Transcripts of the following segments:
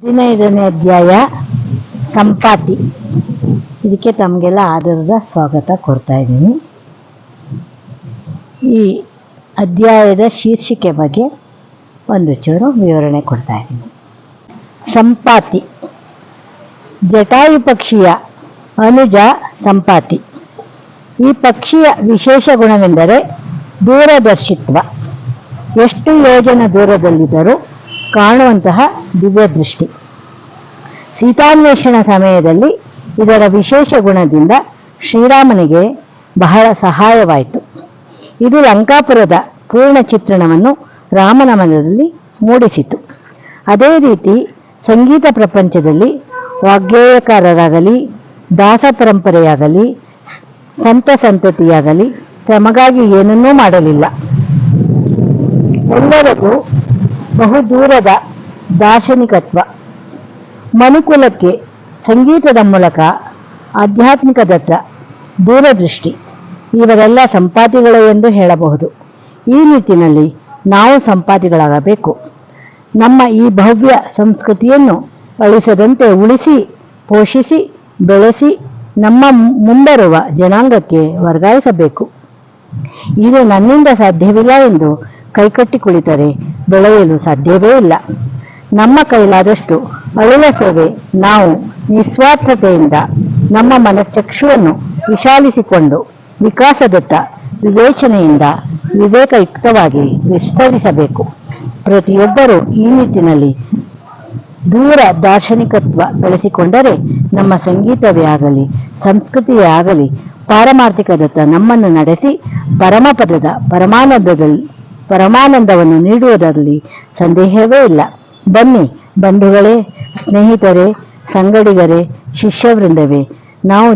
15ನೇ ಅಧ್ಯಾಯ ಸಂಪಾತಿ. ಇದಕ್ಕೆ ತಮಗೆಲ್ಲ ಆದರದ ಸ್ವಾಗತ ಕೊಡ್ತಾ ಇದ್ದೀನಿ. ಈ ಅಧ್ಯಾಯದ ಶೀರ್ಷಿಕೆ ಬಗ್ಗೆ ಒಂದು ಚೂರು ವಿವರಣೆ ಕೊಡ್ತಾ ಇದ್ದೀನಿ. ಸಂಪಾತಿ ಜಟಾಯು ಪಕ್ಷಿಯ ಅನುಜ ಸಂಪಾತಿ. ಈ ಪಕ್ಷಿಯ ವಿಶೇಷ ಗುಣವೆಂದರೆ ದೂರದರ್ಶಿತ್ವ. ಎಷ್ಟು ಯೋಜನ ದೂರದಲ್ಲಿದ್ದರೂ ಕಾಣುವಂತಹ ದಿವ್ಯ ದೃಷ್ಟಿ. ಸೀತಾನ್ವೇಷಣ ಸಮಯದಲ್ಲಿ ಇದರ ವಿಶೇಷ ಗುಣದಿಂದ ಶ್ರೀರಾಮನಿಗೆ ಬಹಳ ಸಹಾಯವಾಯಿತು. ಇದು ಲಂಕಾಪುರದ ಪೂರ್ಣ ಚಿತ್ರಣವನ್ನು ರಾಮನ ಮನದಲ್ಲಿ ಮೂಡಿಸಿತು. ಅದೇ ರೀತಿ ಸಂಗೀತ ಪ್ರಪಂಚದಲ್ಲಿ ವಾಗ್ಗೇಯಕಾರರಾಗಲಿ, ದಾಸ ಪರಂಪರೆಯಾಗಲಿ, ಸಂತ ಸಂತತಿಯಾಗಲಿ ತಮಗಾಗಿ ಏನನ್ನೂ ಮಾಡಲಿಲ್ಲ. ಎಲ್ಲರಿಗೂ ಬಹುದೂರದ ದಾರ್ಶನಿಕತ್ವ. ಮನುಕುಲಕ್ಕೆ ಸಂಗೀತದ ಮೂಲಕ ಆಧ್ಯಾತ್ಮಿಕದತ್ತ ದೂರದೃಷ್ಟಿ. ಇವರೆಲ್ಲ ಸಂಪಾತಿಗಳು ಎಂದು ಹೇಳಬಹುದು. ಈ ನಿಟ್ಟಿನಲ್ಲಿ ನಾವು ಸಂಪಾತಿಗಳಾಗಬೇಕು. ನಮ್ಮ ಈ ಭವ್ಯ ಸಂಸ್ಕೃತಿಯನ್ನು ಅಳಿಸದಂತೆ ಉಳಿಸಿ, ಪೋಷಿಸಿ, ಬೆಳೆಸಿ ನಮ್ಮ ಮುಂಬರುವ ಜನಾಂಗಕ್ಕೆ ವರ್ಗಾಯಿಸಬೇಕು. ಇದು ನನ್ನಿಂದ ಸಾಧ್ಯವಿಲ್ಲ ಎಂದು ಕೈಕಟ್ಟಿ ಕುಳಿತರೆ ಬೆಳೆಯಲು ಸಾಧ್ಯವೇ ಇಲ್ಲ. ನಮ್ಮ ಕೈಲಾದಷ್ಟು ಅಳುವ ಸೇವೆ ನಾವು ನಿಸ್ವಾರ್ಥತೆಯಿಂದ ನಮ್ಮ ಮನಶ್ಚಕ್ಷುವನ್ನು ವಿಶಾಲಿಸಿಕೊಂಡು ವಿಕಾಸದತ್ತ ವಿವೇಚನೆಯಿಂದ ವಿವೇಕಯುಕ್ತವಾಗಿ ವಿಸ್ತರಿಸಬೇಕು. ಪ್ರತಿಯೊಬ್ಬರೂ ಈ ನಿಟ್ಟಿನಲ್ಲಿ ದೂರ ದಾರ್ಶನಿಕತ್ವ ಬೆಳೆಸಿಕೊಂಡರೆ ನಮ್ಮ ಸಂಗೀತವೇ ಆಗಲಿ, ಸಂಸ್ಕೃತಿಯೇ ಆಗಲಿ ಪಾರಮಾರ್ಥಿಕದತ್ತ ನಮ್ಮನ್ನು ನಡೆಸಿ ಪರಮಪದದ ಪರಮಾನಂದವನ್ನು ನೀಡುವುದರಲ್ಲಿ ಸಂದೇಹವೇ ಇಲ್ಲ. ಬನ್ನಿ ಬಂಧುಗಳೇ, ಸ್ನೇಹಿತರೇ, ಸಂಗಡಿಗರೇ, ಶಿಷ್ಯವೃಂದವೇ, ನಾವು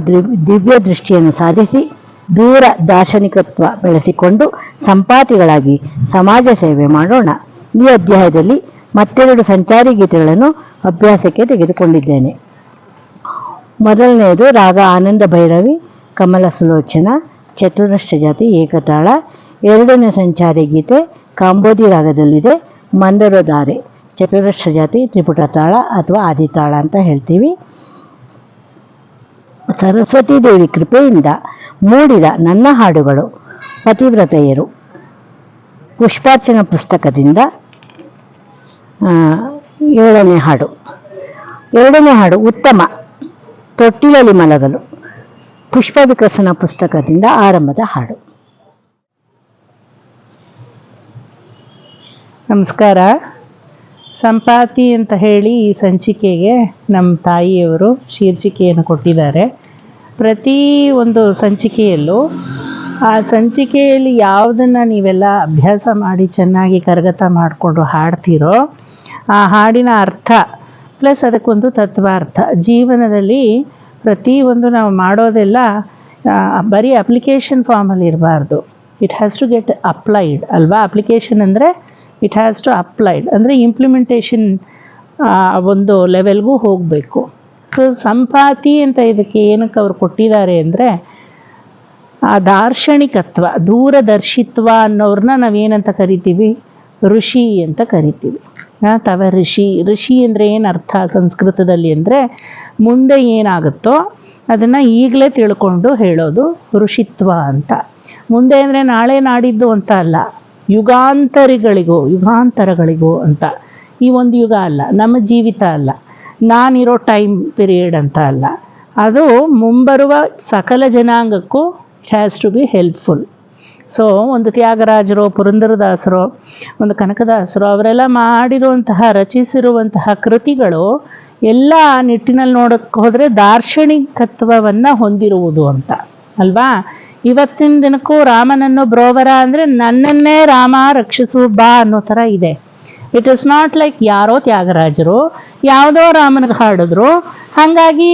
ದಿವ್ಯ ದೃಷ್ಟಿಯನ್ನು ಸಾಧಿಸಿ ದೂರ ದಾರ್ಶನಿಕತ್ವ ಬೆಳೆಸಿಕೊಂಡು ಸಂಪಾತಿಗಳಾಗಿ ಸಮಾಜ ಸೇವೆ ಮಾಡೋಣ. ಈ ಅಧ್ಯಾಯದಲ್ಲಿ ಮತ್ತೆರಡು ಸಂಚಾರಿ ಗೀತೆಗಳನ್ನು ಅಭ್ಯಾಸಕ್ಕೆ ತೆಗೆದುಕೊಂಡಿದ್ದೇನೆ. ಮೊದಲನೆಯದು ರಾಗ ಆನಂದ ಭೈರವಿ, ಕಮಲ ಸುಲೋಚನ, ಚತುರಶ್ರ ಜಾತಿ ಏಕತಾಳ. ಎರಡನೇ ಸಂಚಾರಿ ಗೀತೆ ಕಾಂಬೋದಿ ರಾಗದಲ್ಲಿದೆ, ಮಂದರಧಾರೆ, ಚತುರಶ್ರ ಜಾತಿ ತ್ರಿಪುಟ ತಾಳ ಅಥವಾ ಆದಿತಾಳ ಅಂತ ಹೇಳ್ತೀವಿ. ಸರಸ್ವತೀ ದೇವಿ ಕೃಪೆಯಿಂದ ಮೂಡಿದ ನನ್ನ ಹಾಡುಗಳು ಪತಿವ್ರತೆಯರು ಪುಷ್ಪಾರ್ಚನ ಪುಸ್ತಕದಿಂದ ಏಳನೇ ಹಾಡು ಉತ್ತಮ ತೊಟ್ಟಿಲಲ್ಲಿ ಮಲಗಲು ಪುಷ್ಪ ವಿಕಸನ ಪುಸ್ತಕದಿಂದ ಆರಂಭದ ಹಾಡು. ನಮಸ್ಕಾರ. ಸಂಪಾತಿ ಅಂತ ಹೇಳಿ ಈ ಸಂಚಿಕೆಗೆ ನಮ್ಮ ತಾಯಿಯವರು ಶೀರ್ಷಿಕೆಯನ್ನು ಕೊಟ್ಟಿದ್ದಾರೆ. ಪ್ರತಿ ಒಂದು ಸಂಚಿಕೆಯಲ್ಲೂ ಆ ಸಂಚಿಕೆಯಲ್ಲಿ ಯಾವುದನ್ನು ನೀವೆಲ್ಲ ಅಭ್ಯಾಸ ಮಾಡಿ ಚೆನ್ನಾಗಿ ಕರಗತ ಮಾಡಿಕೊಂಡು ಹಾಡ್ತೀರೋ ಆ ಹಾಡಿನ ಅರ್ಥ ಪ್ಲಸ್ ಅದಕ್ಕೊಂದು ತತ್ವಾರ್ಥ. ಜೀವನದಲ್ಲಿ ಪ್ರತಿಯೊಂದು ನಾವು ಮಾಡೋದೆಲ್ಲ ಬರೀ ಅಪ್ಲಿಕೇಶನ್ ಫಾರ್ಮಲ್ಲಿ ಇರಬಾರ್ದು. It has to get applied ಅಲ್ವಾ? ಅಪ್ಲಿಕೇಶನ್ ಅಂದರೆ ಇಟ್ ಹ್ಯಾಸ್ ಟು ಅಪ್ಲೈಡ್ ಅಂದರೆ ಇಂಪ್ಲಿಮೆಂಟೇಷನ್ ಒಂದು ಲೆವೆಲ್ಗೂ ಹೋಗಬೇಕು. ಸೊ ಸಂಪಾತಿ ಅಂತ ಇದಕ್ಕೆ ಏನಕ್ಕೆ ಅವ್ರು ಕೊಟ್ಟಿದ್ದಾರೆ ಅಂದರೆ ಆ ದಾರ್ಶನಿಕತ್ವ, ದೂರದರ್ಶಿತ್ವ ಅನ್ನೋರನ್ನ ನಾವೇನಂತ ಕರಿತೀವಿ? ಋಷಿ ಅಂತ ಕರಿತೀವಿ. ತವ ಋಷಿ ಅಂದರೆ ಏನು ಅರ್ಥ ಸಂಸ್ಕೃತದಲ್ಲಿ ಅಂದರೆ ಮುಂದೆ ಏನಾಗುತ್ತೋ ಅದನ್ನು ಈಗಲೇ ತಿಳ್ಕೊಂಡು ಹೇಳೋದು ಋಷಿತ್ವ ಅಂತ. ಮುಂದೆ ಅಂದರೆ ನಾಳೆ ನಾಡಿದ್ದು ಅಂತ ಅಲ್ಲ, ಯುಗಾಂತರಗಳಿಗೂ ಅಂತ. ಈ ಒಂದು ಯುಗ ಅಲ್ಲ, ನಮ್ಮ ಜೀವಿತ ಅಲ್ಲ, ನಾನಿರೋ ಟೈಮ್ ಪೀರಿಯಡ್ ಅಂತ ಅಲ್ಲ. ಅದು ಮುಂಬರುವ ಸಕಲ ಜನಾಂಗಕ್ಕೂ it has to be helpful. So ಒಂದು ತ್ಯಾಗರಾಜರು, ಪುರಂದರದಾಸರು, ಒಂದು ಕನಕದಾಸರು ಅವರೆಲ್ಲ ಮಾಡಿರುವಂತಹ ರಚಿಸಿರುವಂತಹ ಕೃತಿಗಳು ಎಲ್ಲ ನಿಟ್ಟಿನಲ್ಲಿ ನೋಡೋಕ್ಕೆ ಹೋದರೆ ದಾರ್ಶನಿಕತ್ವವನ್ನು ಹೊಂದಿರುವುದು ಅಂತ ಅಲ್ವಾ? ಇವತ್ತಿನ ದಿನಕ್ಕೂ ರಾಮನನ್ನು ಬ್ರೋವರ ಅಂದರೆ ನನ್ನನ್ನೇ ರಾಮ ರಕ್ಷಿಸು ಬಾ ಅನ್ನೋ ಥರ ಇದೆ. ಇಟ್ ಇಸ್ ನಾಟ್ ಲೈಕ್ ಯಾರೋ ತ್ಯಾಗರಾಜರು ಯಾವುದೋ ರಾಮನಿಗೆ ಹಾಡಿದ್ರು ಹಾಗಾಗಿ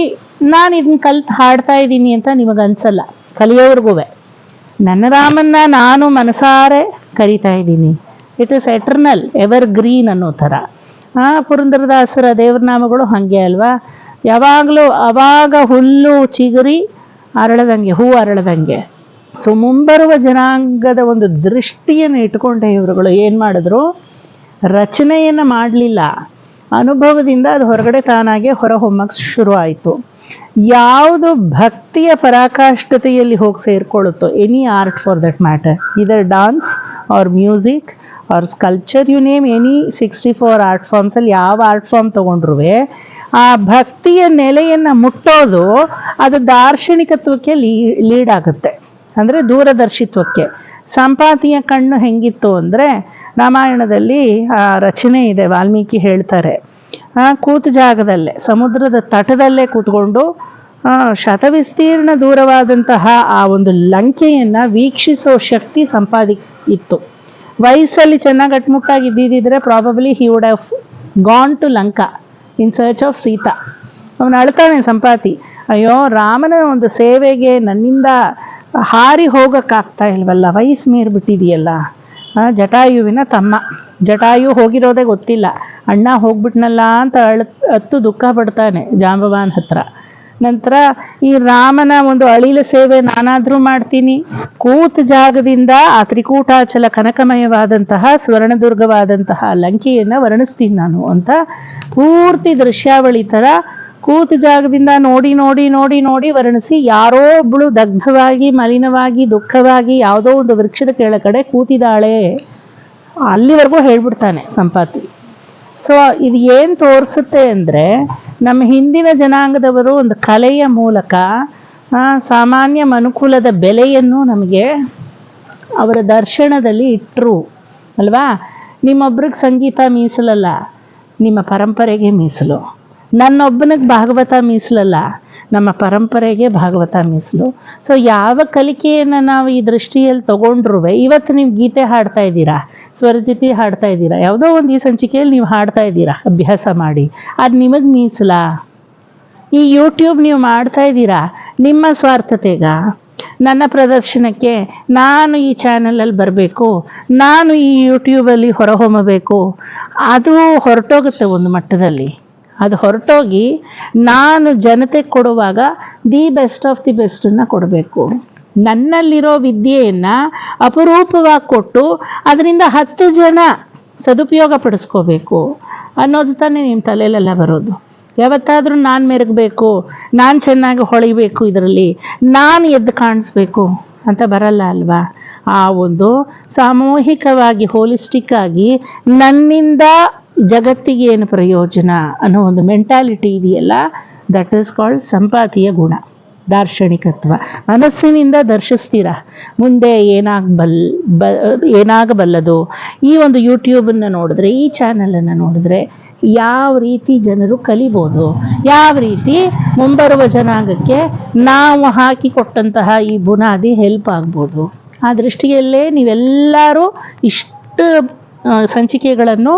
ನಾನು ಇದನ್ನ ಕಲ್ತು ಹಾಡ್ತಾ ಇದ್ದೀನಿ ಅಂತ ನಿಮಗನ್ಸಲ್ಲ. ಕಲಿಯೋರ್ಗೂ ನನ್ನ ರಾಮನ್ನ ನಾನು ಮನಸಾರೆ ಕರಿತಾ ಇದ್ದೀನಿ. It is eternal, ever green ಅನ್ನೋ ಥರ. ಪುರಂದರದಾಸರ ದೇವ್ರನಾಮಗಳು ಹಾಗೆ ಅಲ್ವಾ? ಯಾವಾಗಲೂ ಅವಾಗ ಹುಲ್ಲು ಚಿಗುರಿ ಅರಳದಂಗೆ, ಹೂ ಅರಳದಂಗೆ. ಸೊ ಮುಂಬರುವ ಜನಾಂಗದ ಒಂದು ದೃಷ್ಟಿಯನ್ನು ಇಟ್ಕೊಂಡೆ ಇವರುಗಳು ಏನು ಮಾಡಿದ್ರು? ರಚನೆಯನ್ನು ಮಾಡಲಿಲ್ಲ, ಅನುಭವದಿಂದ ಅದು ಹೊರಗಡೆ ತಾನಾಗೆ ಹೊರಹೊಮ್ಮಕ್ಕೆ ಶುರು ಆಯಿತು. ಯಾವುದು ಭಕ್ತಿಯ ಪರಾಕಾಷ್ಠತೆಯಲ್ಲಿ ಹೋಗಿ ಸೇರಿಕೊಳ್ಳುತ್ತೋ, any art for that matter, either dance or music or sculpture, you name any 64 art ಫಾರ್ಮ್ಸಲ್ಲಿ ಯಾವ ಆರ್ಟ್ ಫಾರ್ಮ್ ತೊಗೊಂಡ್ರೂ ಆ ಭಕ್ತಿಯ ನೆಲೆಯನ್ನು ಮುಟ್ಟೋದು ಅದು ದಾರ್ಶನಿಕತ್ವಕ್ಕೆ ಲೀಡ್ ಆಗುತ್ತೆ, ಅಂದರೆ ದೂರದರ್ಶಿತ್ವಕ್ಕೆ. ಸಂಪಾತಿಯ ಕಣ್ಣು ಹೆಂಗಿತ್ತು ಅಂದರೆ, ರಾಮಾಯಣದಲ್ಲಿ ಆ ರಚನೆ ಇದೆ, ವಾಲ್ಮೀಕಿ ಹೇಳ್ತಾರೆ, ಕೂತ ಜಾಗದಲ್ಲೇ ಸಮುದ್ರದ ತಟದಲ್ಲೇ ಕೂತ್ಕೊಂಡು ಶತವಿಸ್ತೀರ್ಣ ದೂರವಾದಂತಹ ಆ ಒಂದು ಲಂಕೆಯನ್ನು ವೀಕ್ಷಿಸೋ ಶಕ್ತಿ ಇತ್ತು. ವಯಸ್ಸಲ್ಲಿ ಚೆನ್ನಾಗಿ ಗಟ್ಮುಟ್ಟಾಗಿ ಇದ್ದಿದ್ದರೆ probably he would have gone to Lanka in search of Sita. ಅವನು ಅಳ್ತಾನೆ ಸಂಪಾತಿ, ಅಯ್ಯೋ ರಾಮನ ಒಂದು ಸೇವೆಗೆ ನನ್ನಿಂದ ಹಾರಿ ಹೋಗೋಕ್ಕಾಗ್ತಾ ಇಲ್ವಲ್ಲ, ವಯಸ್ಸು ಮೀರಿಬಿಟ್ಟಿದೆಯಲ್ಲ. ಜಟಾಯುವಿನ ತಮ್ಮ, ಜಟಾಯು ಹೋಗಿರೋದೇ ಗೊತ್ತಿಲ್ಲ, ಅಣ್ಣ ಹೋಗ್ಬಿಟ್ನಲ್ಲ ಅಂತ ಹತ್ತು ದುಃಖ ಪಡ್ತಾನೆ ಜಾಂಬವಾನ್ ಹತ್ರ. ನಂತರ ಈ ರಾಮನ ಒಂದು ಅಳಿಲ ಸೇವೆ ನಾನಾದರೂ ಮಾಡ್ತೀನಿ, ಕೂತ ಜಾಗದಿಂದ ಆ ತ್ರಿಕೂಟಾಚಲ ಕನಕಮಯವಾದಂತಹ ಸ್ವರ್ಣದುರ್ಗವಾದಂತಹ ಲಂಕೆಯನ್ನು ವರ್ಣಿಸ್ತೀನಿ ನಾನು ಅಂತ ಪೂರ್ತಿ ದೃಶ್ಯಾವಳಿ ಥರ ಕೂತ ಜಾಗದಿಂದ ನೋಡಿ ನೋಡಿ ನೋಡಿ ನೋಡಿ ವರ್ಣಿಸಿ, ಯಾರೋ ಒಬ್ಬಳು ದಗ್ಧವಾಗಿ ಮಲಿನವಾಗಿ ದುಃಖವಾಗಿ ಯಾವುದೋ ಒಂದು ವೃಕ್ಷದ ಕೆಳಗಡೆ ಕೂತಿದ್ದಾಳೆ ಅಲ್ಲಿವರೆಗೂ ಹೇಳ್ಬಿಡ್ತಾನೆ ಸಂಪಾತಿ. ಸೊ ಇದು ಏನು ತೋರಿಸುತ್ತೆ ಅಂದರೆ, ನಮ್ಮ ಹಿಂದಿನ ಜನಾಂಗದವರು ಒಂದು ಕಲೆಯ ಮೂಲಕ ಸಾಮಾನ್ಯ ಮನುಕುಲದ ಬೆಲೆಯನ್ನು ನಮಗೆ ಅವರ ದರ್ಶನದಲ್ಲಿ ಇಟ್ಟರು ಅಲ್ವಾ. ನಿಮ್ಮೊಬ್ರಿಗೆ ಸಂಗೀತ ಮೀಸಲಲ್ಲ, ನಿಮ್ಮ ಪರಂಪರೆಗೆ ಮೀಸಲು. ನನ್ನೊಬ್ಬನಿಗೆ ಭಾಗವತ ಮೀಸಲಲ್ಲ, ನಮ್ಮ ಪರಂಪರೆಗೆ ಭಾಗವತ ಮೀಸಲು. ಸೊ ಯಾವ ಕಲಿಕೆಯನ್ನು ನಾವು ಈ ದೃಷ್ಟಿಯಲ್ಲಿ ತಗೊಂಡ್ರೂ, ಇವತ್ತು ನೀವು ಗೀತೆ ಹಾಡ್ತಾ ಇದ್ದೀರಾ, ಸ್ವರಚಿತಿ ಹಾಡ್ತಾ ಇದ್ದೀರಾ, ಯಾವುದೋ ಒಂದು ಈ ಸಂಚಿಕೆಯಲ್ಲಿ ನೀವು ಹಾಡ್ತಾ ಇದ್ದೀರಾ ಅಭ್ಯಾಸ ಮಾಡಿ, ಅದು ನಿಮಗೆ ಮೀಸಲ. ಈ ಯೂಟ್ಯೂಬ್ ನೀವು ಮಾಡ್ತಾ ಇದ್ದೀರಾ ನಿಮ್ಮ ಸ್ವಾರ್ಥತೆಗ, ನನ್ನ ಪ್ರದರ್ಶನಕ್ಕೆ, ನಾನು ಈ ಚಾನಲಲ್ಲಿ ಬರಬೇಕು, ನಾನು ಈ ಯೂಟ್ಯೂಬಲ್ಲಿ ಹೊರಹೊಮ್ಮಬೇಕು, ಅದು ಹೊರಟೋಗುತ್ತೆ ಒಂದು ಮಟ್ಟದಲ್ಲಿ. ಅದು ಹೊರಟೋಗಿ ನಾನು ಜನತೆಗೆ ಕೊಡುವಾಗ ದಿ ಬೆಸ್ಟ್ ಆಫ್ ದಿ ಬೆಸ್ಟನ್ನು ಕೊಡಬೇಕು. ನನ್ನಲ್ಲಿರೋ ವಿದ್ಯೆಯನ್ನು ಅಪರೂಪವಾಗಿ ಕೊಟ್ಟು ಅದರಿಂದ 10 ಜನ ಸದುಪಯೋಗ ಪಡಿಸ್ಕೋಬೇಕು ಅನ್ನೋದು ತಾನೇ ನಿಮ್ಮ ತಲೆಯಲ್ಲೆಲ್ಲ ಬರೋದು. ಯಾವತ್ತಾದರೂ ನಾನು ಮೆರಗಬೇಕು, ನಾನು ಚೆನ್ನಾಗಿ ಹೊಳಿಬೇಕು, ಇದರಲ್ಲಿ ನಾನು ಎದ್ದು ಕಾಣಿಸ್ಬೇಕು ಅಂತ ಬರಲ್ಲ ಅಲ್ವಾ. ಆ ಒಂದು ಸಾಮೂಹಿಕವಾಗಿ ಹೋಲಿಸ್ಟಿಕ್ ಆಗಿ ನನ್ನಿಂದ ಜಗತ್ತಿಗೆ ಏನು ಪ್ರಯೋಜನ ಅನ್ನೋ ಒಂದು ಮೆಂಟಾಲಿಟಿ ಇದೆಯಲ್ಲ, ದಟ್ ಈಸ್ ಕಾಲ್ಡ್ ಸಂಪಾತಿಯ ಗುಣ, ದಾರ್ಶನಿಕತ್ವ. ಮನಸ್ಸಿನಿಂದ ದರ್ಶಿಸ್ತೀರ ಮುಂದೆ ಏನಾಗಬಲ್ಲದು. ಈ ಒಂದು ಯೂಟ್ಯೂಬನ್ನು ನೋಡಿದ್ರೆ, ಈ ಚಾನಲನ್ನು ನೋಡಿದ್ರೆ ಯಾವ ರೀತಿ ಜನರು ಕಲಿಬೋದು, ಯಾವ ರೀತಿ ಮುಂಬರುವ ಜನಾಂಗಕ್ಕೆ ನಾವು ಹಾಕಿಕೊಟ್ಟಂತಹ ಈ ಬುನಾದಿ ಹೆಲ್ಪ್ ಆಗ್ಬೋದು. ಆ ದೃಷ್ಟಿಯಲ್ಲೇ ನೀವೆಲ್ಲರೂ ಇಷ್ಟು ಸಂಚಿಕೆಗಳನ್ನು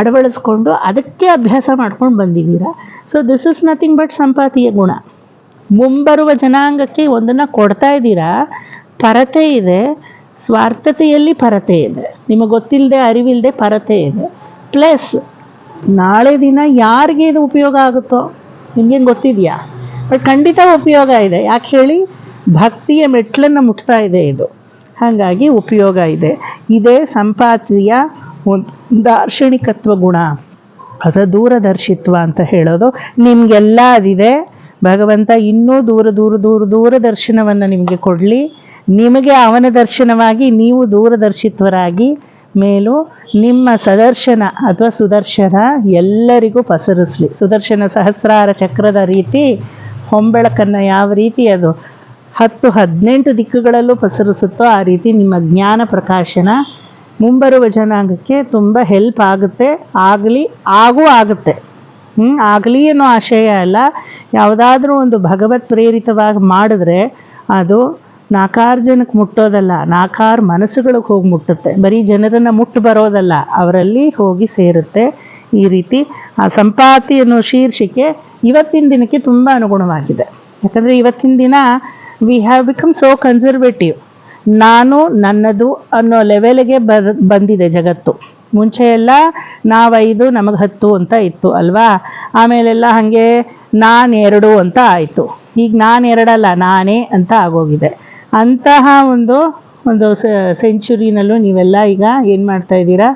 ಅಳವಡಿಸ್ಕೊಂಡು ಅದಕ್ಕೆ ಅಭ್ಯಾಸ ಮಾಡ್ಕೊಂಡು ಬಂದಿದ್ದೀರಾ. So this is nothing but ಸಂಪಾತಿಯ ಗುಣ. ಮುಂಬರುವ ಜನಾಂಗಕ್ಕೆ ಒಂದನ್ನು ಕೊಡ್ತಾ ಇದ್ದೀರಾ, ಪರತೆ ಇದೆ, ಸ್ವಾರ್ಥತೆಯಲ್ಲಿ ಪರತೆ ಇದೆ, ನಿಮಗೆ ಗೊತ್ತಿಲ್ಲದೆ ಅರಿವಿಲ್ಲದೆ ಪರತೆ ಇದೆ. ಪ್ಲಸ್ ನಾಳೆ ದಿನ ಯಾರಿಗೆ ಇದು ಉಪಯೋಗ ಆಗುತ್ತೋ ನಿಮಗೇನು ಗೊತ್ತಿದೆಯಾ, ಬಟ್ ಖಂಡಿತ ಉಪಯೋಗ ಇದೆ. ಯಾಕೆ ಹೇಳಿ, ಭಕ್ತಿಯ ಮೆಟ್ಲನ್ನು ಮುಟ್ತಾ ಇದೆ ಇದು, ಹಾಗಾಗಿ ಉಪಯೋಗ ಇದೆ. ಇದೇ ಸಂಪಾತಿಯ ದಾರ್ಶನಿಕತ್ವ ಗುಣ, ಅದರ ದೂರದರ್ಶಿತ್ವ ಅಂತ ಹೇಳೋದು. ನಿಮಗೆಲ್ಲ ಅದಿದೆ. ಭಗವಂತ ಇನ್ನೂ ದೂರ ದರ್ಶನವನ್ನು ನಿಮಗೆ ಕೊಡಲಿ. ನಿಮಗೆ ಅವನ ದರ್ಶನವಾಗಿ ನೀವು ದೂರದರ್ಶಿತ್ವರಾಗಿ ಮೇಲೂ ನಿಮ್ಮ ಸದರ್ಶನ ಅಥವಾ ಸುದರ್ಶನ ಎಲ್ಲರಿಗೂ ಪಸರಿಸಲಿ. ಸುದರ್ಶನ ಸಹಸ್ರಾರ ಚಕ್ರದ ರೀತಿ ಹೊಂಬೆಳಕನ್ನು ಯಾವ ರೀತಿ ಅದು 10-18 ದಿಕ್ಕುಗಳಲ್ಲೂ ಪಸರಿಸುತ್ತೋ ಆ ರೀತಿ ನಿಮ್ಮ ಜ್ಞಾನ ಪ್ರಕಾಶನ ಮುಂಬರುವ ಜನಾಂಗಕ್ಕೆ ತುಂಬ ಹೆಲ್ಪ್ ಆಗುತ್ತೆ. ಆಗುತ್ತೆ. ಆಗಲಿ ಅನ್ನೋ ಆಶಯ ಅಲ್ಲ. ಯಾವುದಾದ್ರೂ ಒಂದು ಭಗವತ್ ಪ್ರೇರಿತವಾಗಿ ಮಾಡಿದ್ರೆ ಅದು 4 ಜನಕ್ಕೆ ಮುಟ್ಟೋದಲ್ಲ, 4 ಮನಸ್ಸುಗಳಿಗೆ ಹೋಗಿ ಮುಟ್ಟುತ್ತೆ. ಬರೀ ಜನರನ್ನು ಮುಟ್ಟು ಬರೋದಲ್ಲ, ಅವರಲ್ಲಿ ಹೋಗಿ ಸೇರುತ್ತೆ. ಈ ರೀತಿ ಆ ಸಂಪಾತಿ ಅನ್ನೋ ಶೀರ್ಷಿಕೆ ಇವತ್ತಿನ ದಿನಕ್ಕೆ ತುಂಬ ಅನುಗುಣವಾಗಿದೆ. ಯಾಕಂದರೆ ಇವತ್ತಿನ ದಿನ we have become so conservative. ನಾನು ನನ್ನದು ಅನ್ನೋ ಲೆವೆಲ್ಗೆ ಬಂದಿದೆ ಜಗತ್ತು. ಮುಂಚೆ ಎಲ್ಲ ನಾವು 5 ನಮಗೆ 10 ಅಂತ ಇತ್ತು ಅಲ್ವಾ. ಆಮೇಲೆಲ್ಲ ಹಾಗೆ ನಾನು 2 ಅಂತ ಆಯಿತು. ಈಗ ನಾನು 2 ಅಲ್ಲ, ನಾನೇ ಅಂತ ಆಗೋಗಿದೆ. ಅಂತಹ ಒಂದು ಸೆಂಚುರಿನಲ್ಲೂ ನೀವೆಲ್ಲ ಈಗ ಏನು ಮಾಡ್ತಾ ಇದ್ದೀರಾ,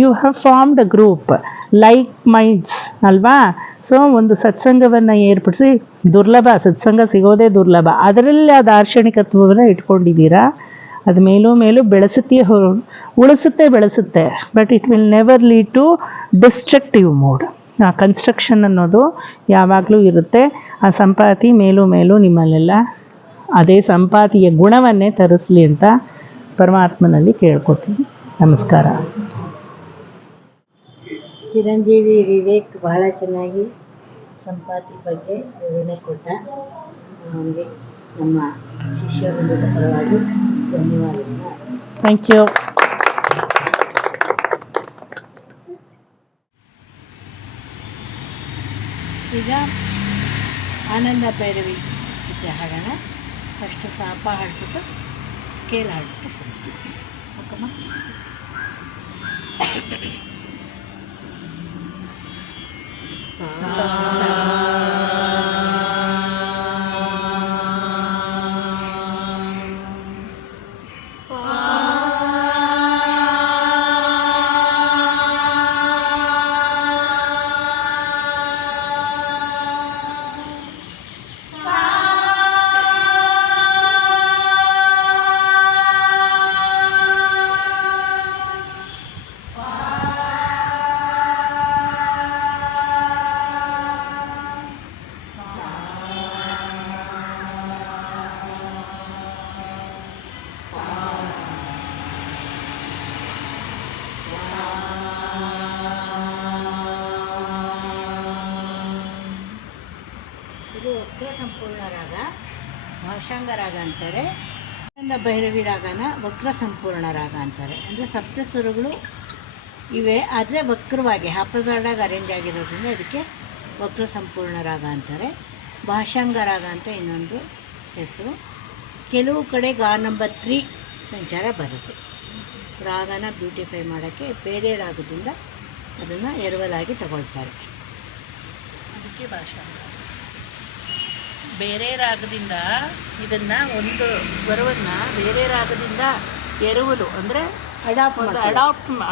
you have formed a group. Like minds ಅಲ್ವಾ. ಸೊ ಒಂದು ಸತ್ಸಂಗವನ್ನು ಏರ್ಪಡಿಸಿ, ದುರ್ಲಭ ಸತ್ಸಂಗ ಸಿಗೋದೇ ದುರ್ಲಭ, ಅದರಲ್ಲಿ ಆ ದಾರ್ಶನಿಕತ್ವವನ್ನು ಇಟ್ಕೊಂಡಿದ್ದೀರಾ. ಅದು ಮೇಲೂ ಉಳಿಸುತ್ತೆ ಬೆಳೆಸುತ್ತೆ, but it will never lead to destructive mode. ಆ ಕನ್ಸ್ಟ್ರಕ್ಷನ್ ಅನ್ನೋದು ಯಾವಾಗಲೂ ಇರುತ್ತೆ. ಆ ಸಂಪಾತಿ ಮೇಲೂ ನಿಮ್ಮಲ್ಲೆಲ್ಲ ಅದೇ ಸಂಪಾತಿಯ ಗುಣವನ್ನೇ ತರಿಸ್ಲಿ ಅಂತ ಪರಮಾತ್ಮನಲ್ಲಿ ಕೇಳ್ಕೊತೀನಿ. ನಮಸ್ಕಾರ. ಚಿರಂಜೀವಿ ವಿವೇಕ್ ಬಹಳ ಚೆನ್ನಾಗಿ ಸಂಪಾತಿ ಬಗ್ಗೆ ವಿವರಣೆ ಕೊಟ್ಟ. ಅವನಿಗೆ ನಮ್ಮ ಶಿಷ್ಯವೃಂದದ ಪರವಾಗಿ ಧನ್ಯವಾದಗಳು. Thank you. ಈಗ ಆನಂದ ಭೈರವಿ ಗೀತೆ ಹಾಡೋಣ. ಫಸ್ಟ್ ಸಾಪ ಹಾಡ್ಬಿಟ್ಟು ಸ್ಕೇಲ್ ಹಾಡ್ಬಿಟ್ಟು ಓಕೆಮ್ಮ. ಇದು ವಕ್ರ ಸಂಪೂರ್ಣ ರಾಗ, ಭಾಷಾಂಗ ರಾಗ ಅಂತಾರೆ. ಆನಂದ ಭೈರವಿ ರಾಗನ ವಕ್ರ ಸಂಪೂರ್ಣ ರಾಗ ಅಂತಾರೆ. ಅಂದರೆ ಸಪ್ತಸ್ವರಗಳು ಇವೆ, ಆದರೆ ವಕ್ರವಾಗಿ ಹಾಪಜಾರ್ಡಾಗಿ ಅರೇಂಜ್ ಆಗಿರೋದ್ರಿಂದ ಇದಕ್ಕೆ ವಕ್ರ ಸಂಪೂರ್ಣ ರಾಗ ಅಂತಾರೆ. ಭಾಷಾಂಗ ರಾಗ ಅಂತ ಇನ್ನೊಂದು ಹೆಸರು. ಕೆಲವು ಕಡೆ ಗಾ ನಂಬರ್ 3 ಸಂಚಾರ ಬರುತ್ತೆ. ರಾಗನ ಬ್ಯೂಟಿಫೈ ಮಾಡೋಕ್ಕೆ ಬೇರೆ ರಾಗದಿಂದ ಅದನ್ನು ಎರವಲಾಗಿ ತಗೊಳ್ತಾರೆ. ಅದಕ್ಕೆ ಭಾಷಾಂಗ. ಬೇರೆ ರಾಗದಿಂದ ಇದನ್ನು ಒಂದು ಸ್ವರವನ್ನು ಬೇರೆ ರಾಗದಿಂದ ಎರವಲು ಅಂದರೆ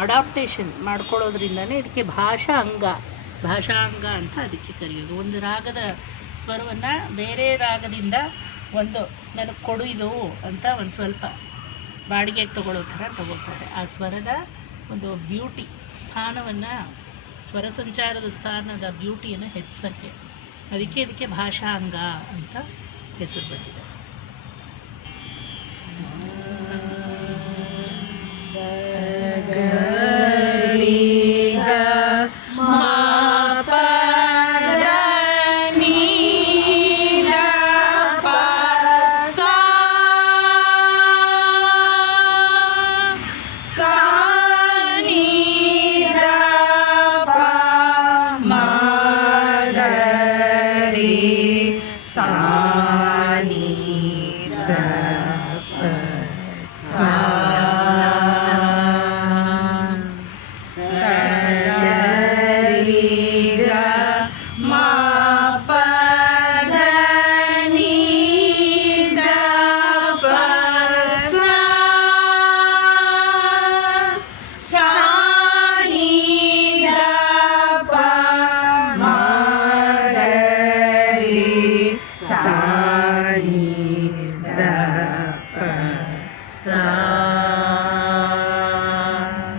ಅಡಾಪ್ಟೇಷನ್ ಮಾಡ್ಕೊಳ್ಳೋದ್ರಿಂದನೇ ಇದಕ್ಕೆ ಭಾಷಾಂಗ ಅಂತ ಅದಕ್ಕೆ ಕರೆಯೋದು. ಒಂದು ರಾಗದ ಸ್ವರವನ್ನು ಬೇರೆ ರಾಗದಿಂದ ಒಂದು ನನಗೆ ಕೊಡು ಇದು ಅಂತ ಒಂದು ಸ್ವಲ್ಪ ಬಾಡಿಗೆಗೆ ತಗೊಳ್ಳೋ ಥರ ತಗೋತಾರೆ. ಆ ಸ್ವರದ ಒಂದು ಬ್ಯೂಟಿ ಸ್ಥಾನವನ್ನು, ಸ್ವರ ಸಂಚಾರದ ಸ್ಥಾನದ ಬ್ಯೂಟಿಯನ್ನು ಹೆಚ್ಚಿಸೋಕ್ಕೆ ಇದಕ್ಕೆ ಭಾಷಾಂಗ ಅಂತ ಹೆಸರು ಬಂದಿದೆ.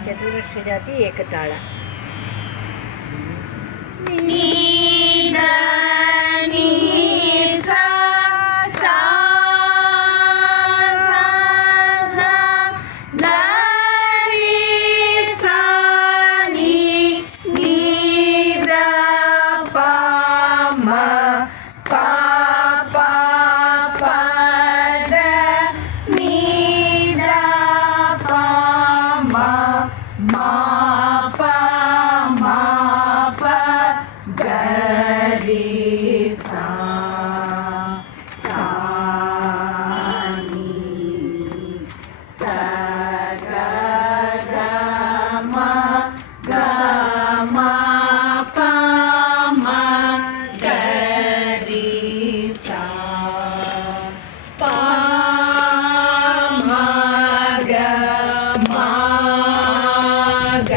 ಚತುರಸ್ರ ಜಾತಿ ಏಕತಾಳ. ಗ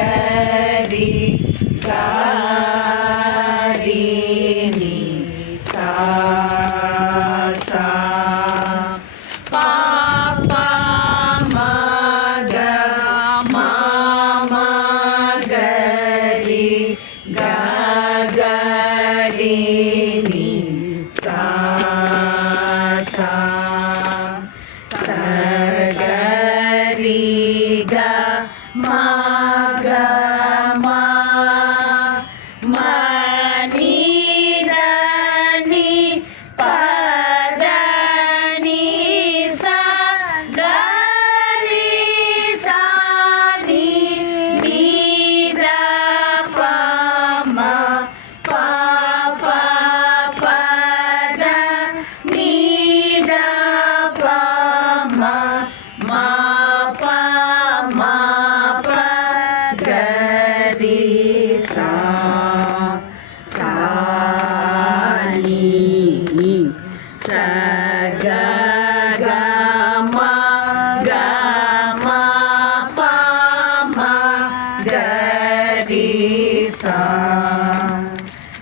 ಗ ಮ ಮ ನೀ ದ ನೀ ಪ ದ ನೀ ಸ ಗ ನೀ ಸ ನೀ ನೀ ದ ಪ ಮ ಪ ಪ ಪ ದ ನೀ ದ ಪ ಮ ಮ ಪ ಮ ಪ ಗ ರಿ ಸ ಸ ನೀ ಸ ಗ ಗ ಮ ಗ ಮ ಪ ಮ ಗ ರಿ ಸ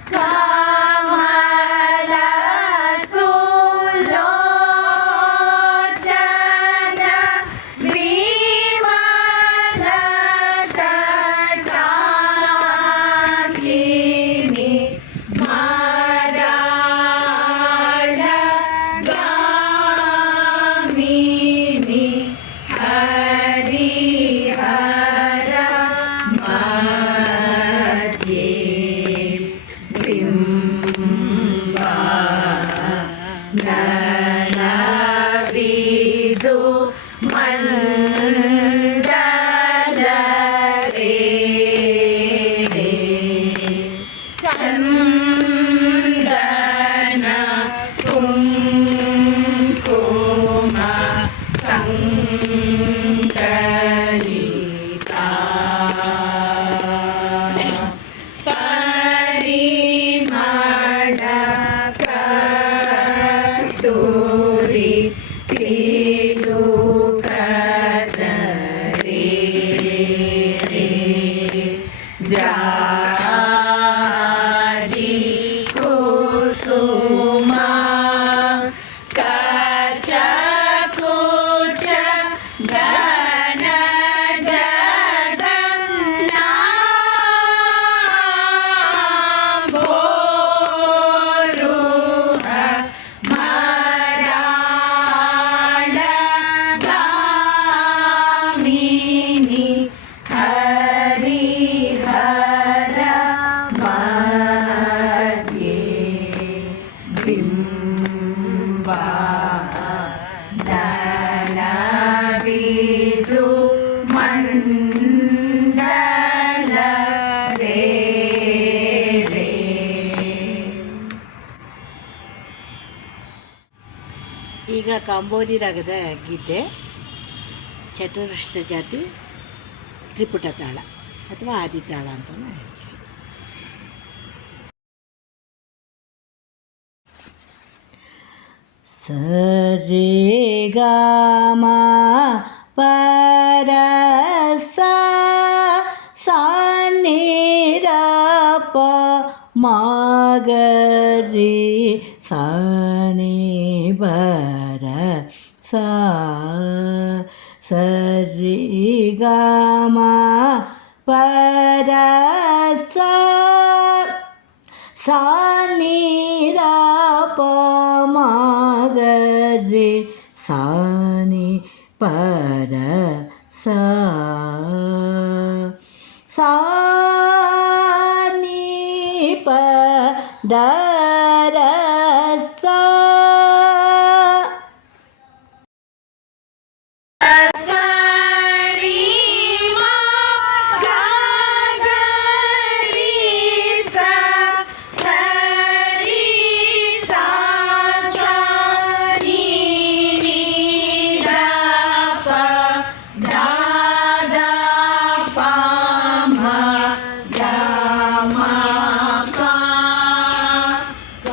ಕಮಲ ಸುಲೋಚನ ವಿಮಲ ತಟಾಕಿನಿ ಮರಾಳ ಗಾಮಿನಿ ಹರಿಹರ ಮಧ್ಯೆ ಬಿಂಬ ನಲವಿದು ಮಂಡಲ ರೇ ಚಂದನ ಕುಂಕುಮ ಸಂಕಲಿತಾ ಪರಿಮಳ ಕಸ್ತೂರಿ ತಿಲುಕದರೆ ಜಾಜಿ ಕುಸುಮ ಕಚ ಕುಚ ಘನ ಜಗನ್ನಾಬೋರುಹ ಮರಾಳ ಗಾಮಿನಿ ಹರಿಹರ ಮಧ್ಯೆ ಬಿಂಬ ನಲವಿದು ಮಂಡಲ ರೇ ಈಗ ಕಾಂಬೋದಿ ರಾಗದ ಗೀತೆ ಚತುರಶ್ರ ಜಾತಿ ತ್ರಿಪುಟ ತಾಳ ಅಥವಾ ಆದಿತಾಳ ಅಂತ ಹೇಳ್ತೀವಿ. ಸರಿ ಗ ಮ ಪರ ಸ ನಿ ರ ಪ ಮ ಗ ರಿ ಸ ನಿ ಬರ ಸ ಸರಿ ಗ ಮ ಪರ ಸ ನಿ ರ ಪ ಮ ಗ ರಿ ಸ ನಿ ಪರ ಸ ನಿ ಪ ದ ರ ಸ ಸರಿ ಮ ಗ ಗ ರಿ ಸ ಸರಿ ಸ ಸ ನೀ ನೀ ದ ಪ ದ ದ ಪ ಮ ಗ ಮ ಪ ಗ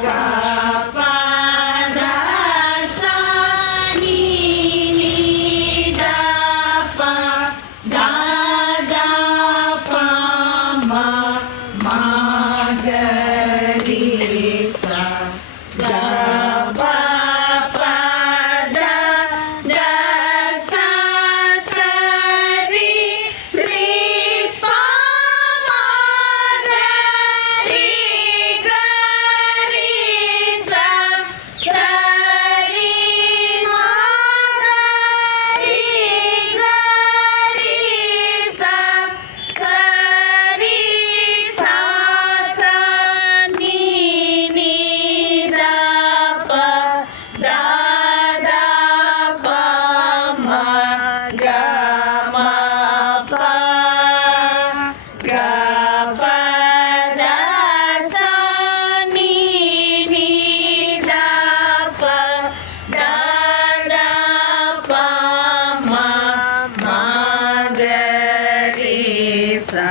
सा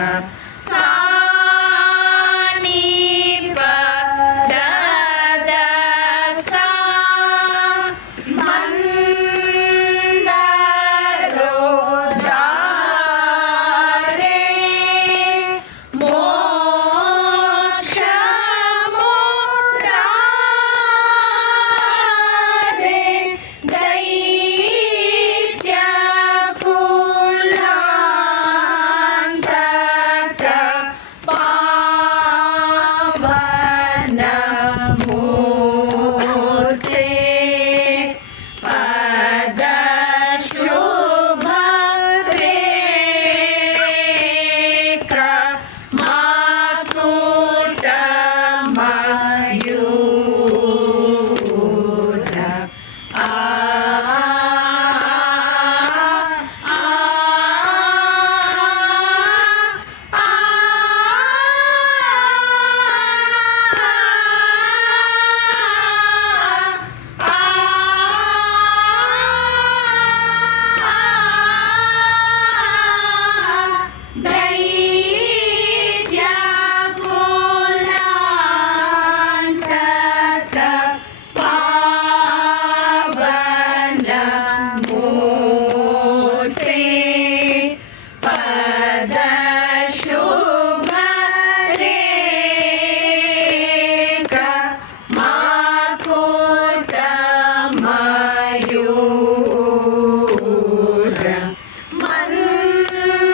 सा नी प द द सा मंदारो दारे मोक्ष मुरारे दैत्य कुलांतक पावन मूर्ते पद शुभ रेख माकुट मयूर आ दैत्य कुलांतक पावन मूर्ते पद शुभ रेख माकुट मयूर मंदारो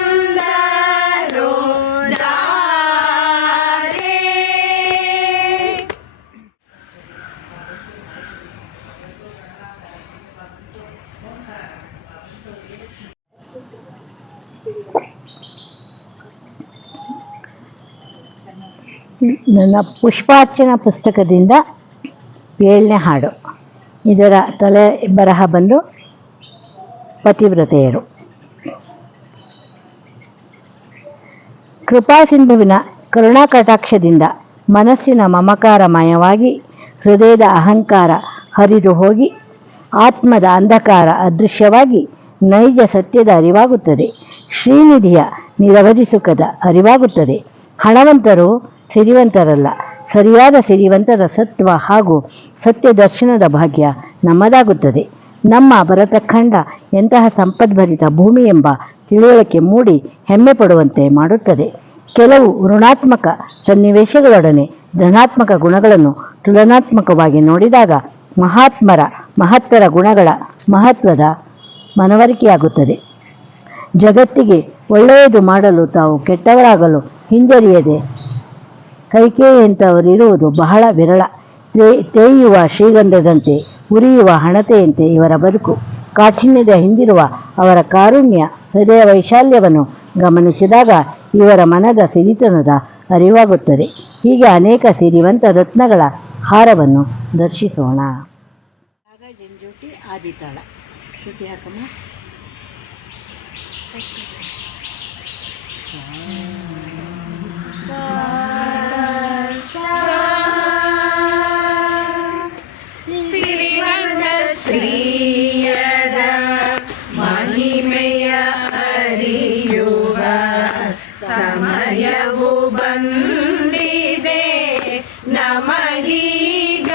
दारे ನನ್ನ ಪುಷ್ಪಾರ್ಚನ ಪುಸ್ತಕದಿಂದ 7ನೇ ಹಾಡು. ಇದರ ತಲೆ ಬರಹ ಬಂದು ಪತಿವ್ರತೆಯರು. ಕೃಪಾಸಿಂಧುವಿನ ಕರುಣಾಕಟಾಕ್ಷದಿಂದ ಮನಸ್ಸಿನ ಮಮಕಾರಮಯವಾಗಿ ಹೃದಯದ ಅಹಂಕಾರ ಹರಿದು ಹೋಗಿ ಆತ್ಮದ ಅಂಧಕಾರ ಅದೃಶ್ಯವಾಗಿ ನೈಜ ಸತ್ಯದ ಅರಿವಾಗುತ್ತದೆ. ಶ್ರೀನಿಧಿಯ ನಿರವಧಿ ಸುಖದ ಅರಿವಾಗುತ್ತದೆ. ಹಣವಂತರು ಸಿರಿವಂತರಲ್ಲ, ಸರಿಯಾದ ಸಿರಿವಂತರ ಸತ್ವ ಹಾಗೂ ಸತ್ಯ ದರ್ಶನದ ಭಾಗ್ಯ ನಮ್ಮದಾಗುತ್ತದೆ. ನಮ್ಮ ಭರತಖಂಡ ಎಂತಹ ಸಂಪದ್ಭರಿತ ಭೂಮಿ ಎಂಬ ತಿಳುವಳಿಕೆ ಮೂಡಿ ಹೆಮ್ಮೆ ಪಡುವಂತೆ ಮಾಡುತ್ತದೆ. ಕೆಲವು ಋಣಾತ್ಮಕ ಸನ್ನಿವೇಶಗಳೊಡನೆ ಧನಾತ್ಮಕ ಗುಣಗಳನ್ನು ತುಲನಾತ್ಮಕವಾಗಿ ನೋಡಿದಾಗ ಮಹಾತ್ಮರ ಮಹತ್ತರ ಗುಣಗಳ ಮಹತ್ವದ ಮನವರಿಕೆಯಾಗುತ್ತದೆ. ಜಗತ್ತಿಗೆ ಒಳ್ಳೆಯದು ಮಾಡಲು ತಾವು ಕೆಟ್ಟವರಾಗಲು ಹಿಂಜರಿಯದೆ ಕೈಕೇಯಿಯಂಥವರಿರುವುದು ಬಹಳ ವಿರಳ. ತೇಯುವ ಶ್ರೀಗಂಧದಂತೆ, ಉರಿಯುವ ಹಣತೆಯಂತೆ ಇವರ ಬದುಕು. ಕಾಠಿಣ್ಯದ ಹಿಂದಿರುವ ಅವರ ಕಾರುಣ್ಯ ಹೃದಯ ವೈಶಾಲ್ಯವನ್ನು ಗಮನಿಸಿದಾಗ ಇವರ ಮನದ ಸಿರಿತನದ ಅರಿವಾಗುತ್ತದೆ. ಹೀಗೆ ಅನೇಕ ಸಿರಿವಂತ ರತ್ನಗಳ ಹಾರವನ್ನು ದರ್ಶಿಸೋಣ. ಜಂಜೋಟಿ ಆದಿತಾಳ. ಶ್ರುತಿ ಹಾಕಮ್ಮ. ಸಿರಿವಂತ ಶ್ರೀಯದ ಮಹಿಮೆಯ ಅರಿಯುವ ಸಮಯವು ಬಂದಿದೆ ನಮಗೀಗ.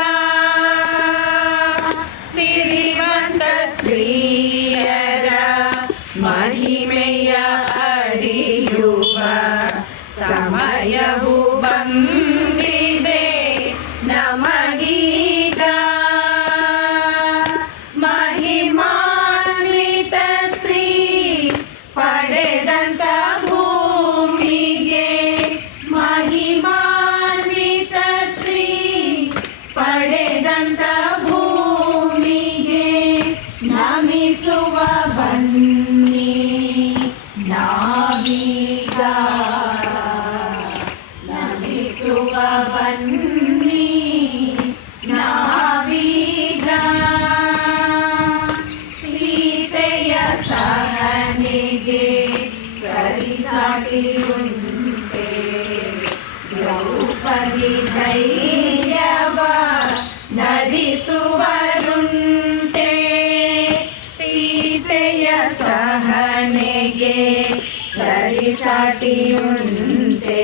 ಸಿರಿವಂತ ಶ್ರೀಯರ ಮಹಿಮೆಯ ಅರಿಯುವ ಸಮಯವು ಬಂದಿದೆ ನಮಗೀಗ. ಮಹಿಮಾನ್ವಿತ ಸ್ತ್ರೀ ಪಡೆದಂತ ಭೂಮಿಗೆ, ಮಹಿಮಾನ್ವಿತ ಸ್ತ್ರೀ ಪಡೆದಂತ ಭೂಮಿಗೆ ನಮಿಸುವ ಬನ್ನಿ ನಾವೀಗ. ನಮಿಸುವ ಬನ್ನಿ ನಾವೀಗ. ಸೀತೆಯ ಸಹನೆಗೆ ಸರಿಸಾಟಿ ಉಂಟೆ, ದ್ರೌಪದಿ ಧೈರ್ಯವ ಧರಿಸುವರುಂಟೆ. ಸೀತೆಯ ಸಹನೆಗೆ ಸರಿಸಾಟಿ ಸಾಟಿಯುಂಟೆ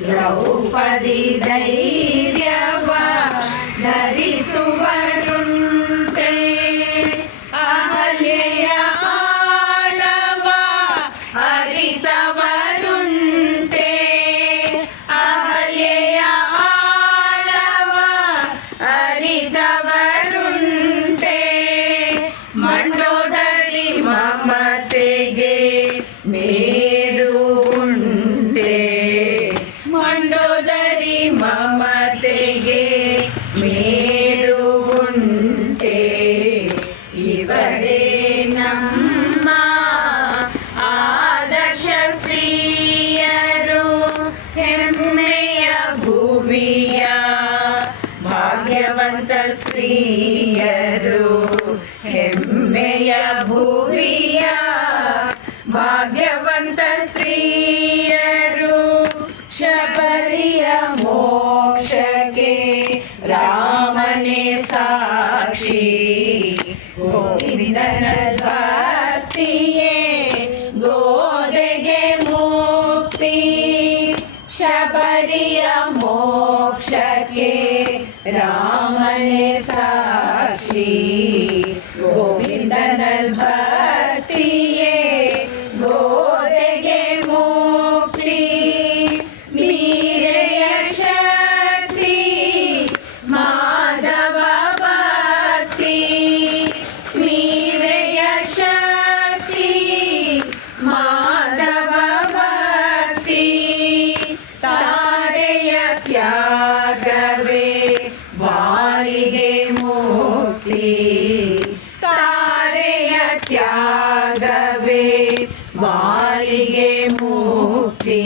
ದ್ರೌಪದಿ ಧೈರ್ಯವ ಧರಿಸುವರುಂಟೆ ಅಹಲ್ಯೆಯ ಆಳವ ಅರಿತವರುಂಟೆ ಅಹಲ್ಯೆಯ ಆಳವ ಅರಿತವರುಂಟೆ ಮಂಡೋದರಿ ಮಮತೆಗೆ ಮೇರು ಉಂಟೆ ಮಂಡೋದರಿ ಮಮತೆಗೆ ಮೇರು ಉಂಟೆ ಇವರೇ ನಮ್ಮ ಆದರ್ಶ ಶ್ರೀಯರು ಹೆಮ್ಮೆಯ ಭುವಿಯ ಭಾಗ್ಯವಂತ ಶ್ರೀಯರು ಹೆಮ್ಮೆಯ ಭುವಿಯ ಭಾಗ್ಯವಂತ ಶ್ರೀಯರು ಶಬರಿಯ ಮೋಕ್ಷಕ್ಕೆ ರಾಮನೇ ಸಾಕ್ಷಿ ಗೋವಿಂದನ ಭಕ್ತಿಯೇ ಗೋದೆಗೆ ಮುಕ್ತಿ ಶಬರಿಯ ಮೋಕ್ಷಕ್ಕೆ ರಾಮನೇ ಸಾಕ್ಷಿ ಗೋವಿಂದನ ಭಕ್ತಿಯೇ ಗೋದೆಗೆ ಮುಕ್ತಿ ಮೀರೆಯ ಶಕ್ತಿ ಮಾಧವ ಭಕ್ತಿ ಮೀರೆಯ ಶಕ್ತಿ ಮಾಧವ ಭಕ್ತಿ ತಾರೆಯ ತ್ಯಾಗವೇ ವಾಲಿಗೆ ಮುಕ್ತಿ ತಾರೆಯ ತ್ಯಾಗವೇ ವಾಲಿಗೆ ಮುಕ್ತಿ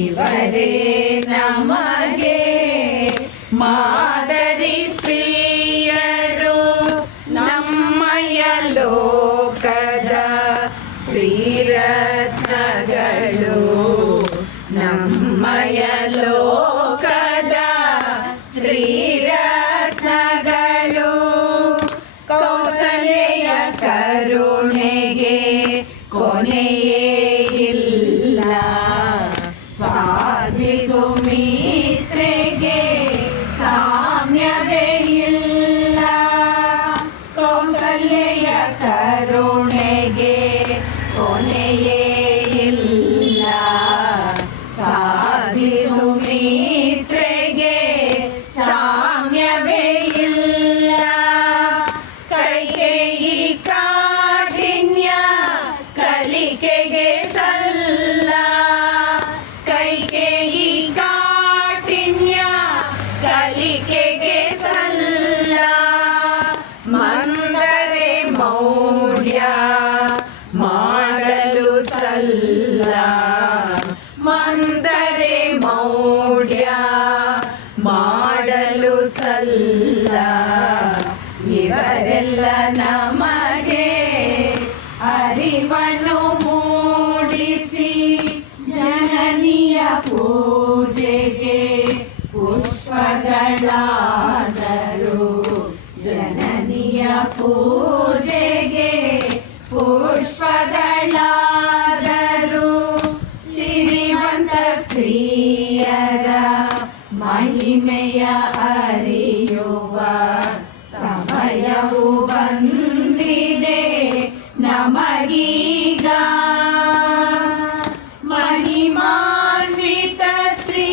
ಇವರೇ ನಮಗೆ ಮಾದರಿ ಸ್ತ್ರೀಯರು ನಮ್ಮಯ ಲೋಕದ ಶ್ರೀರತ್ನಗಳು ನಮ್ಮಯ ಲೋಕದ ಶ್ರೀರತ್ನಗಳು ಕೌಸಲ್ಯ ಕರುಣೆಗೆ ಕೊನೆಯೇ ಇಲ್ಲ ಸಾಧ್ವಿ ಸುಮಿತ್ರೆಗೆ ಸಾಮ್ಯವೇ ಇಲ್ಲ ಕೌಸಲ್ಯ ಕರುಣೆಗೆ ಕೊನೆಯೇ ಇಲ್ಲ ಸಾಧ್ವಿ ಸುಮಿತ್ರೆಗೆ ಸಾಮ್ಯವೇ ಇಲ್ಲ ಕೈಕೇಯಿ ಕಾಠಿಣ್ಯ ಕಲಿಕೆಗೆ ಸಲ್ಲ ಕೈಕೇಯಿ ಕಾಠಿಣ್ಯ ಕಲಿಕೆಗೆ ಸಲ್ಲ ಮಂದರೆ ಮೌಢ್ಯ ಮಾಡಲು ಸಲ್ಲ ಮಂದರೆ ಮೌಢ್ಯ ಮಾಡಲು ಸಲ್ಲ ಇವರೆಲ್ಲ ನಮಗೆ ಅರಿವನ್ನು ಮೂಡಿಸಿ ಜನನಿಯ ಪೂಜೆಗೆ ಪುಷ್ಪಗಳಾದರು ಜನನಿಯ ಪೂಜೆಗೆ ಪುಷ್ಪಗಳಾದರು ಸಿರಿವಂತ ಸ್ತ್ರೀಯರ ಮಹಿಮೆಯ ಅರಿಯುವ ಸಮಯವು ಬಂದಿದೆ ನಮಗೀಗ ಮಹಿಮಾನ್ವಿತ ಶ್ರೀ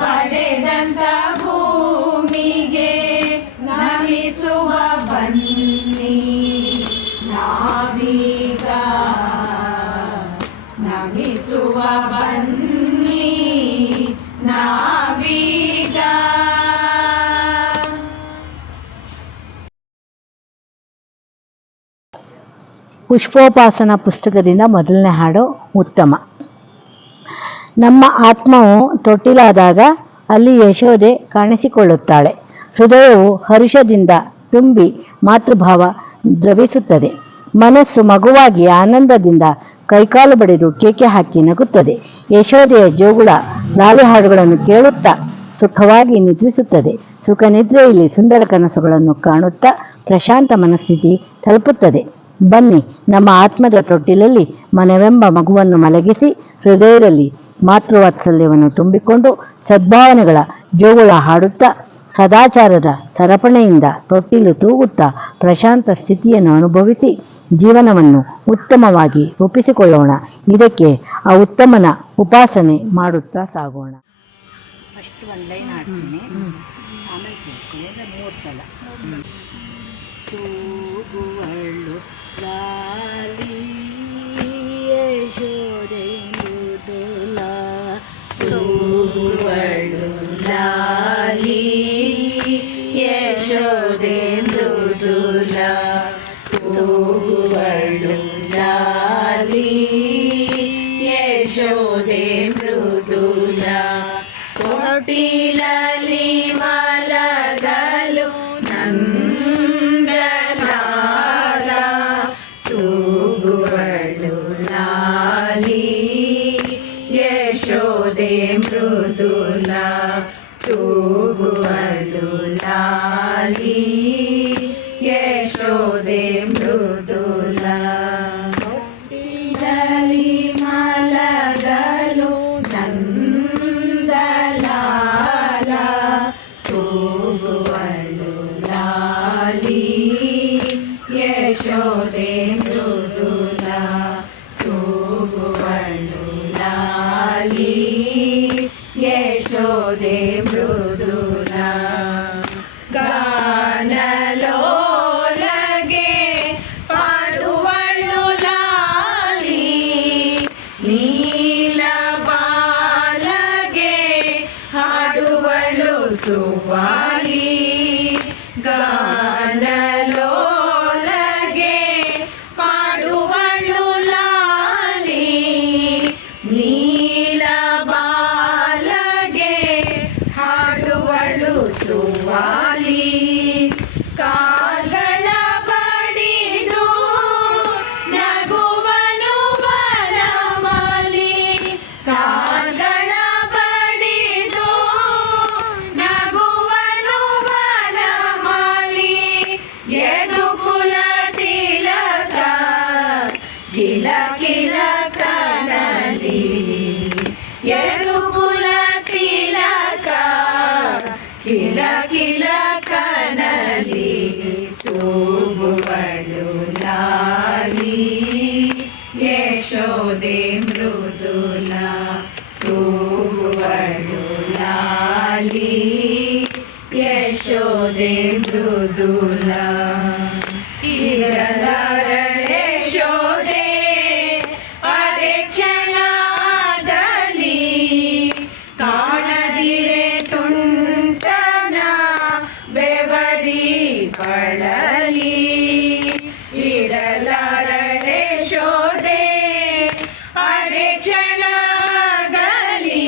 ಪಡೆದಂತ ಭೂಮಿಗೆ ನಮಿಸುವ ಬನ್ನಿ ನಾವೀಗ ನಮಿಸುವ ಬನ್ನಿ ನಾವೀಗ ಪುಷ್ಪೋಪಾಸನ ಪುಸ್ತಕದಿಂದ ಮೊದಲನೇ ಹಾಡು ಉತ್ತಮ. ನಮ್ಮ ಆತ್ಮವು ತೊಟ್ಟಿಲಾದಾಗ ಅಲ್ಲಿ ಯಶೋದೆ ಕಾಣಿಸಿಕೊಳ್ಳುತ್ತಾಳೆ. ಹೃದಯವು ಹರುಷದಿಂದ ತುಂಬಿ ಮಾತೃಭಾವ ದ್ರವಿಸುತ್ತದೆ. ಮನಸ್ಸು ಮಗುವಾಗಿ ಆನಂದದಿಂದ ಕೈಕಾಲು ಬಡಿದು ಕೇಕೆ ಹಾಕಿ ನಗುತ್ತದೆ. ಯಶೋದೆಯ ಜೋಗುಳ ಲಾಲಿ ಹಾಡುಗಳನ್ನು ಕೇಳುತ್ತಾ ಸುಖವಾಗಿ ನಿದ್ರಿಸುತ್ತದೆ. ಸುಖ ನಿದ್ರೆಯಲ್ಲಿ ಸುಂದರ ಕನಸುಗಳನ್ನು ಕಾಣುತ್ತಾ ಪ್ರಶಾಂತ ಮನಸ್ಥಿತಿ ತಲುಪುತ್ತದೆ. ಬನ್ನಿ ನಮ್ಮ ಆತ್ಮದ ತೊಟ್ಟಿಲಲ್ಲಿ ಮನವೆಂಬ ಮಗುವನ್ನು ಮಲಗಿಸಿ ಹೃದಯದಲ್ಲಿ ಮಾತೃವಾತ್ಸಲ್ಯವನ್ನು ತುಂಬಿಕೊಂಡು ಸದ್ಭಾವನೆಗಳ ಜೋಗುಳ ಹಾಡುತ್ತಾ ಸದಾಚಾರದ ಸರಪಣೆಯಿಂದ ತೊಟ್ಟಿಲು ತೂಗುತ್ತಾ ಪ್ರಶಾಂತ ಸ್ಥಿತಿಯನ್ನು ಅನುಭವಿಸಿ ಜೀವನವನ್ನು ಉತ್ತಮವಾಗಿ ರೂಪಿಸಿಕೊಳ್ಳೋಣ. ಇದಕ್ಕೆ ಆ ಉತ್ತಮನ ಉಪಾಸನೆ ಮಾಡುತ್ತಾ ಸಾಗೋಣ. ಫಸ್ಟ್ ಒಂದು ಲೈನ್ ಹಾಡ್ತೀನಿ, ಆಮೇಲೆ ಕೇಳ್ಕೊಳ್ಳಿ. 3 ಸಲ. ತೂಗುವಳು ಲಾಲಿ ಯಶೋದೆ ಮೃದುಲ, ತೂಗುವಳು ಲಾಲಿ ಯಶೋದೆ ಮೃದುಲ, ತೂಗುವಳು ಲಾಲಿ ಯಶೋದೆ ಮೃದುಲ, ತೊಟ್ಟಿಲಲ್ಲಿ ಮಲಗಲು ನಂದಲಾಲ, ತೂಗುವಳು ಲಾಲಿ ಯಶೋದೆ ಮೃದುಲ, ತೂಗುವಳು ಲಾಲಿ ಯಶೋದೆ ಮೃದುಲ, ತೊಟ್ಟಿಲಲ್ಲಿ ಮಲಗಲು ನಂದಲಾಲ, ತೂಗುವಳು ಲಾಲಿ ಯಶೋದೆ ಮೃದುಲ, ತೂಗುವಳು ಲಾಲಿ ಯಶೋದೆ ಮೃದುಲ, ಗಾನಲೋಲಗೆ ಪಾಡುವಳು ಲಾಲಿ, ನೀಲಬಾಲಗೆ ಹಾಡುವಳು ಸುವಾಲಿ, ಗಾನಲೋಲಗೆ ಪಾಡುವಳು ಲಾಲಿ, ನೀಲಬಾಲಗೆ ಹಾಡುವಳು ಸುವಾಲಿ, ಕಾಲ್ಗಳ ಬಡಿದು ನಗುವನು ವನಮಾಲಿ, ಕಾಲ್ಗಳ ಬಡಿದು ನಗುವನು ವನಮಾಲಿ, ಯದುಕುಲ ತಿಲಕ ಕಿಲ ಕಿಲ ಕನಲಿ, ಯದುಕುಲ ತಿಲಕ ಕಿಲ ಕಿಲ ಕನಲಿ, ತೂಗುವಳು ಲಾಲಿ ಯಶೋದೆ ಮೃದುಲ, ತೂಗುವಳು ಲಾಲಿ ಯಶೋದೆ ಮೃದುಲ, ಇರಲಾರಳೆ ಯಶೋದೆ ಅರೆ ಕ್ಷಣ ಆಗಲಿ, ಕಾಣದಿರೆ ತುಂಟನ ಬೆವರಿ ಬಳಲಿ, ಇರಲಾರಳೆ ಯಶೋದೆ ಅರೆ ಕ್ಷಣ ಆಗಲಿ,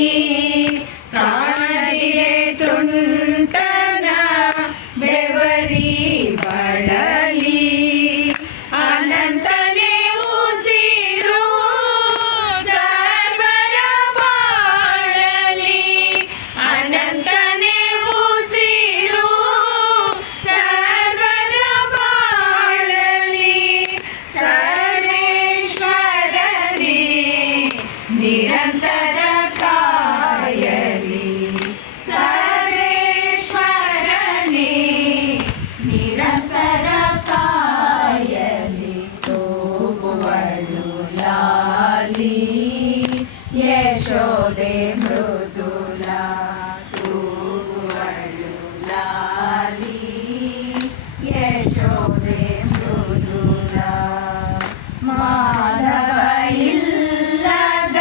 ಕಾಣದಿರೆ ತುಂಟನ ಬೆವರಿ ಬಳಲಿ, ಅನಂತನೇ ಉಸಿರು ಸರ್ವರ ಬಾಳಲಿ, ಅನಂತನೇ ಉಸಿರು ಸರ್ವರ ಬಾಳಲಿ, ಸರ್ವೇಶ್ವರನೇ ನಿರಂತರ ಕಾಯಲಿ, ಸರ್ವೇಶ್ವರನೇ ನಿರಂತರ ಕಾಯಲಿ, ತೂಗುವಳು ಲಾಲಿ ಯಶೋದೆ ಮೃದುಲ, ತೂಗುವಳು ಲಾಲಿ ಯಶೋದೆ ಮೃದುಲ, ಮಾಧವ ಇಲ್ಲದ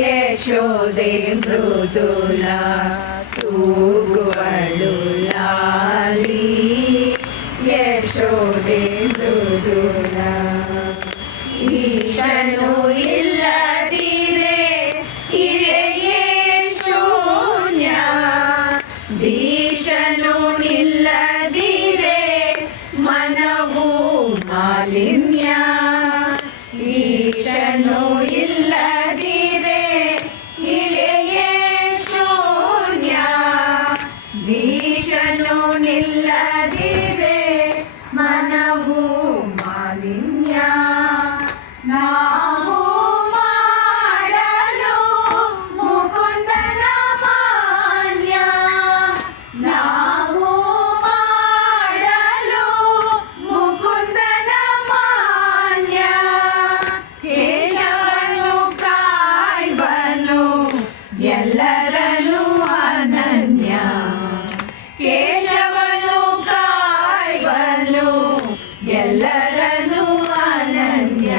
ಯಶೋದೆ ಮೃದುಲ ತೂಗುವಳು ಲಾಲಿ ಯಶೋದೆ ಮೃದುಲ ಈಶನು ಇಲ್ಲದಿರೆ ಇಳೆಯೇ ಶೂನ್ಯ ದೀಶನು ನಿಲ್ಲದಿರೆ ಮನವು ಮಾಲಿನ್ಯ ಈಶನು ಇಲ್ಲದಿರೆ ಇಳೆಯೇ ಶೂನ್ಯ ದೀಶನು ನಿಲ್ಲದಿರೆ ಮನವು ಮಾಲಿನ್ಯ ನಾವು ಮಾಡಲು ಮುಕುಂದನ ಮಾನ್ಯ ನಾವು ಮಾಡಲು ಮುಕುಂದನ ಮಾನ್ಯ ಕೇಶವನು ಕಾಯ್ವನು ಎಲ್ಲರನು ಅನನ್ಯ ಕೇಶವನು ಕಾಯ್ವನು ಎಲ್ಲರನು ಅನನ್ಯ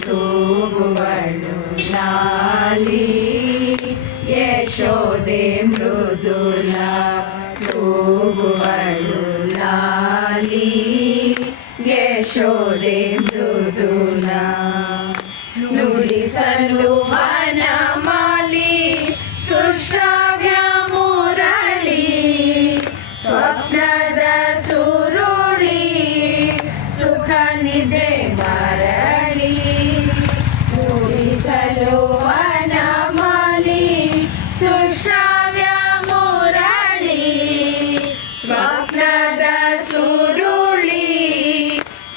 ತೂಗುವಳು ಲಾಲಿ ಯಶೋದೆ ಮೃದುಲ ತೂಗುವಳು ಲಾಲಿ ಯಶೋದೆ ಮೃದುಲ ನುಡಿಸಲು ವನಮಾಲಿ ಸುಶ್ರಾವ್ಯ ಮುರಳಿ ಸ್ವಪ್ನದ ಸುರುಳಿ ಸುಖ ನಿದ್ರೆ ಮರಳಿ ನುಡಿಸಲು ವನಮಾಲಿ ಸುಶ್ರಾವ್ಯ ಮುರಳಿ ಸ್ವಪ್ನದ ಸುರುಳಿ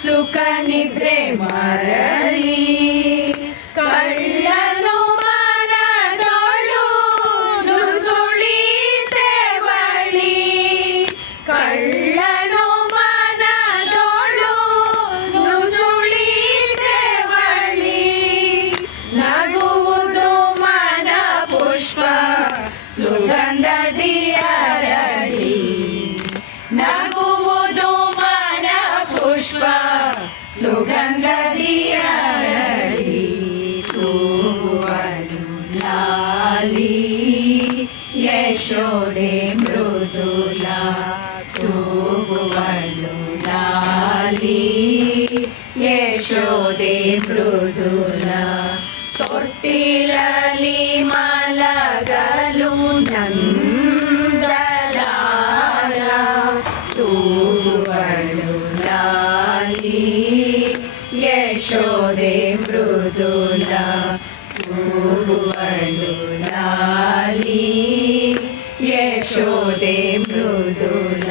ಸುಖ ನಿದ್ರೆ ಮರಳಿ ಕಳ್ಳನು ಮನದೊಳು ನುಸುಳಿತೆ ಬಳಿ ಕಳ್ಳನು ಮನದೊಳು ನುಸುಳಿತೆ ಬಳಿ ನಗುವುದು ಮನ ಪುಷ್ಪ ಸುಗಂಧದಿ ಅರಳಿ ನಗುವುದು ಮನ ಪುಷ್ಪ ಸುಗಂಧದಿ ಅರಳಿ ತೂಗುವಳು ಲಾಲಿ ಯಶೋದೆ ಮೃದುಲ ತೂಗುವಳು ಲಾಲಿ ಯಶೋದೆ ಮೃದುಲ ತೊಟ್ಟಿಲಲಿ ಮಲಗಲು ನಂದಲಾಲ ತೂಗುವಳು ಲಾಲಿ ಯಶೋದೆ ಮೃದುಲ ತೂಗುವಳು ಲಾಲಿ ಯಶೋದೆ ಮೃದುಲ